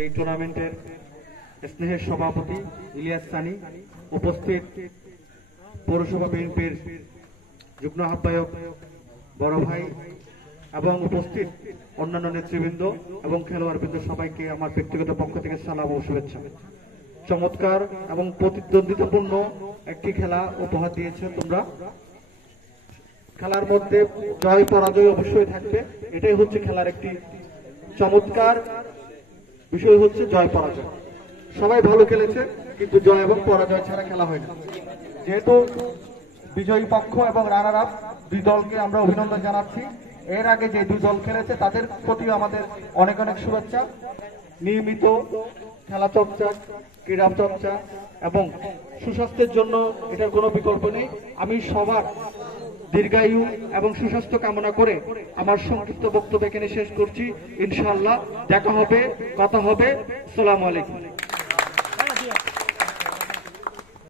এই টুর্নামেন্টের স্নেহের সভাপতি ইলিয়াস সানি, উপস্থিত পৌরসভা বিএনপির যুগ্ম আহ্বায়ক বড় ভাই এবং উপস্থিত অন্যান্য নেতৃবৃন্দ এবং খেলোয়াড়বৃন্দ, সবাইকে আমার ব্যক্তিগত পক্ষ থেকে সালাম ও শুভেচ্ছা। চমৎকার এবং প্রতিদ্বন্দ্বিতাপূর্ণ একটি খেলা উপহার দিয়েছে তোমরা। খেলার মধ্যে জয় পরাজয় অবশ্যই থাকবে, এটাই হচ্ছে খেলার একটি চমৎকার বিষয়, হচ্ছে জয় পরাজয়। সবাই ভালো খেলেছে, কিন্তু জয় এবং পরাজয় ছাড়া খেলা হয় না। যেহেতু বিজয়ী পক্ষ এবং রানার আপ দুই দলকে আমরা অভিনন্দন জানাচ্ছি। এর আগে যে দুই দল খেলেছে তাদের প্রতিও আমাদের অনেক অনেক শুভেচ্ছা। নিয়মিত খেলা চর্চা, ক্রীড়া চর্চা এবং সুস্বাস্থ্যের জন্য এটার কোনো বিকল্প নেই। আমি সবার দীর্ঘায়ু এবং সুস্বাস্থ্য কামনা করে আমার সংক্ষিপ্ত বক্তব্য এখানে শেষ করছি। ইনশাআল্লাহ দেখা হবে, কথা হবে। আসসালামু আলাইকুম।